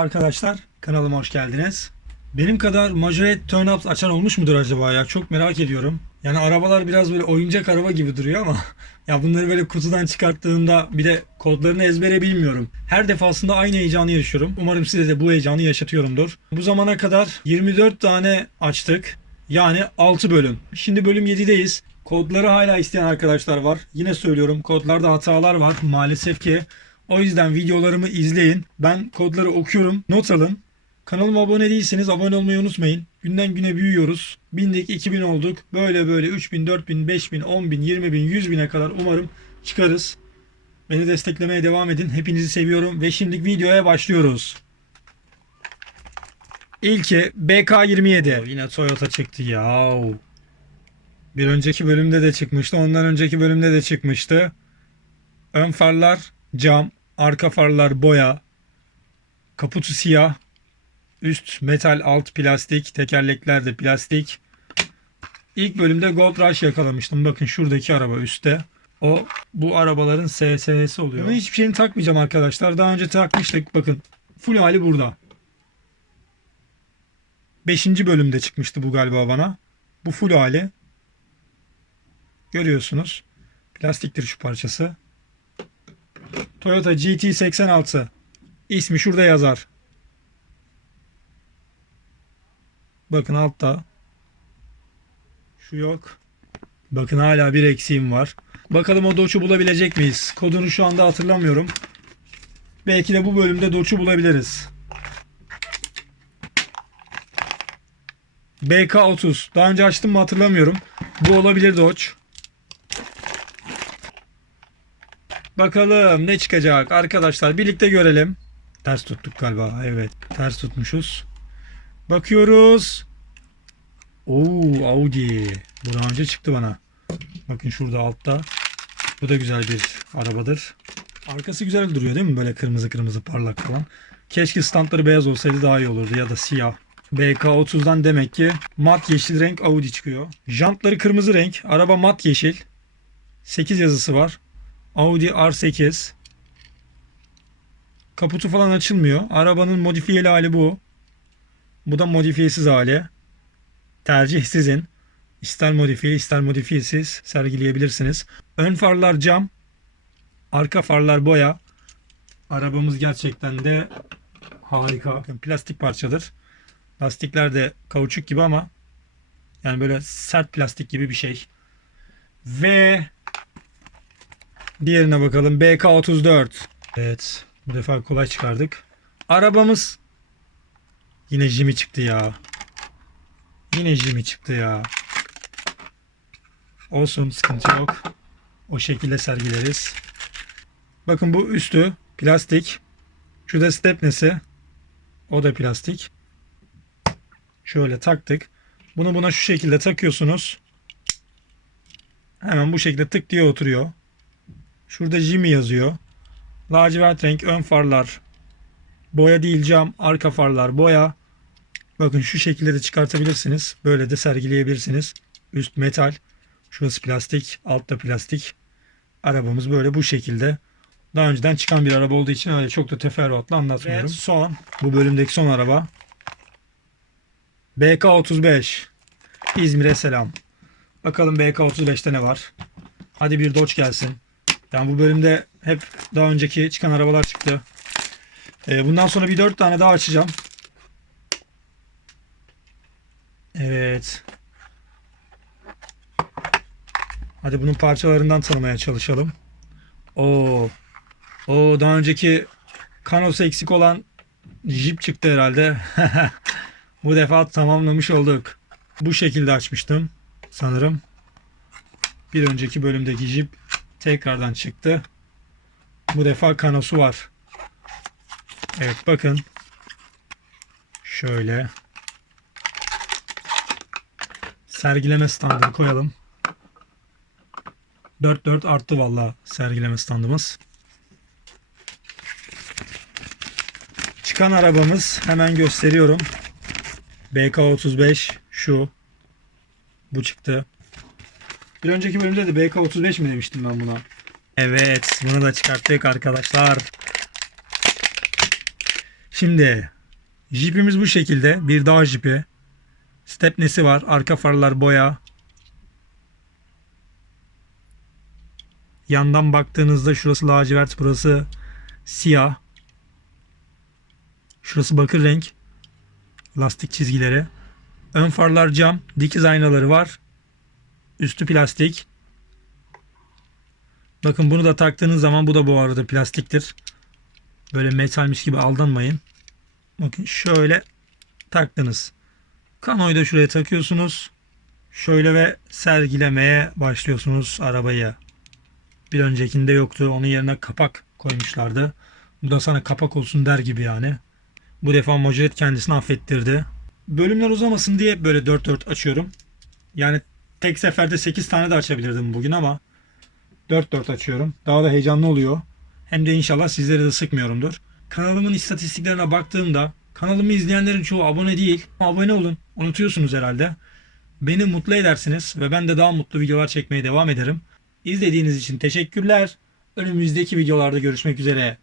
arkadaşlar. Kanalıma hoş geldiniz. Benim kadar majorette turn-ups açan olmuş mudur acaba ya? Çok merak ediyorum. Yani arabalar biraz böyle oyuncak araba gibi duruyor ama ya bunları böyle kutudan çıkarttığımda bir de kodlarını ezbere bilmiyorum. Her defasında aynı heyecanı yaşıyorum. Umarım size de bu heyecanı yaşatıyorumdur. Bu zamana kadar 24 tane açtık. Yani 6 bölüm. Şimdi bölüm 7'deyiz. Kodları hala isteyen arkadaşlar var. Yine söylüyorum kodlarda hatalar var maalesef ki. O yüzden videolarımı izleyin. Ben kodları okuyorum. Not alın. Kanalıma abone değilseniz abone olmayı unutmayın. Günden güne büyüyoruz. Bindik 2000 olduk. Böyle böyle 3000, 4000, 5000, 10000, 20000, 100000'e kadar umarım çıkarız. Beni desteklemeye devam edin. Hepinizi seviyorum ve şimdi videoya başlıyoruz. İlki BK27. Yine Toyota çıktı ya. Bir önceki bölümde de çıkmıştı. Ondan önceki bölümde de çıkmıştı. Ön farlar cam, arka farlar boya, kaputu siyah, üst metal, alt plastik, tekerlekler de plastik. İlk bölümde Gold Rush yakalamıştım. Bakın şuradaki araba üstte. O bu arabaların SS'si oluyor. Bunun hiçbir şeyini takmayacağım arkadaşlar. Daha önce takmıştık. Bakın full hali burada. 5. bölümde çıkmıştı bu galiba bana. Bu full hali. Görüyorsunuz. Plastiktir şu parçası. Toyota GT86. İsmi şurada yazar. Bakın altta. Şu yok. Bakın hala bir eksiğim var. Bakalım o Doç'u bulabilecek miyiz? Kodunu şu anda hatırlamıyorum. Belki de bu bölümde Doç'u bulabiliriz. BK30. Daha önce açtım mı hatırlamıyorum. Bu olabilir Dodge. Bakalım ne çıkacak arkadaşlar birlikte görelim. Ters tuttuk galiba. Evet ters tutmuşuz. Bakıyoruz. Oo Audi. Bu daha önce çıktı bana. Bakın şurada altta. Bu da güzel bir arabadır. Arkası güzel duruyor değil mi? Böyle kırmızı kırmızı parlak falan. Keşke standları beyaz olsaydı daha iyi olurdu ya da siyah. BK30'dan demek ki mat yeşil renk Audi çıkıyor. Jantları kırmızı renk. Araba mat yeşil. 8 yazısı var. Audi R8. Kaputu falan açılmıyor. Arabanın modifiyeli hali bu. Bu da modifiyesiz hali. Tercih sizin. İster modifiye ister modifiyesiz sergileyebilirsiniz. Ön farlar cam. Arka farlar boya. Arabamız gerçekten de harika. Bakın plastik parçadır. Lastikler de kauçuk gibi ama yani böyle sert plastik gibi bir şey. Ve diğerine bakalım. BK34. Evet. Bu defa kolay çıkardık. Arabamız yine Jimmy çıktı ya. Yine Jimmy çıktı ya. Olsun sıkıntı yok. O şekilde sergileriz. Bakın bu üstü plastik. Şu da stepnesi. O da plastik. Şöyle taktık. Bunu buna şu şekilde takıyorsunuz. Hemen bu şekilde tık diye oturuyor. Şurada Jimmy yazıyor. Lacivert renk ön farlar. Boya değil cam. Arka farlar boya. Bakın şu şekilde de çıkartabilirsiniz. Böyle de sergileyebilirsiniz. Üst metal. Şurası plastik. Altta plastik. Arabamız böyle bu şekilde. Daha önceden çıkan bir araba olduğu için öyle çok da teferruatla anlatmıyorum. Ve son. Bu bölümdeki son araba. BK35. İzmir'e selam. Bakalım BK35'te ne var? Hadi bir Dodge gelsin. Yani bu bölümde hep daha önceki çıkan arabalar çıktı. Ee, bundan sonra bir 4 tane daha açacağım. Evet. Hadi bunun parçalarından tanımaya çalışalım. Oo. O daha önceki kanosu eksik olan Jeep çıktı herhalde. Bu defa tamamlamış olduk. Bu şekilde açmıştım sanırım. Bir önceki bölümdeki Jeep tekrardan çıktı. Bu defa kanosu var. Evet bakın. Şöyle. Sergileme standını koyalım. 4-4 arttı valla sergileme standımız. Çıkan arabamız hemen gösteriyorum. BK35 şu. Bu çıktı. Bir önceki bölümde de BK35 mi demiştim ben buna? Evet bunu da çıkarttık arkadaşlar. Şimdi jipimiz bu şekilde. Bir dağ jipi. Stepnesi var. Arka farlar boya. Yandan baktığınızda şurası lacivert, burası siyah. Şurası bakır renk. Lastik çizgileri. Ön farlar cam. Dikiz aynaları var. Üstü plastik. Bakın bunu da taktığınız zaman bu da bu arada plastiktir. Böyle metalmiş gibi aldanmayın. Bakın şöyle taktınız. Kanoyu da şuraya takıyorsunuz. Şöyle ve sergilemeye başlıyorsunuz arabayı. Bir öncekinde yoktu. Onun yerine kapak koymuşlardı. Bu da sana kapak olsun der gibi yani. Bu defa Mojoret kendisini affettirdi. Bölümler uzamasın diye böyle 4-4 açıyorum. Yani tek seferde 8 tane de açabilirdim bugün ama 4-4 açıyorum. Daha da heyecanlı oluyor. Hem de inşallah sizleri de sıkmıyorumdur. Kanalımın istatistiklerine baktığımda kanalımı izleyenlerin çoğu abone değil. Abone olun. Unutuyorsunuz herhalde. Beni mutlu edersiniz ve ben de daha mutlu videolar çekmeye devam ederim. İzlediğiniz için teşekkürler. Önümüzdeki videolarda görüşmek üzere.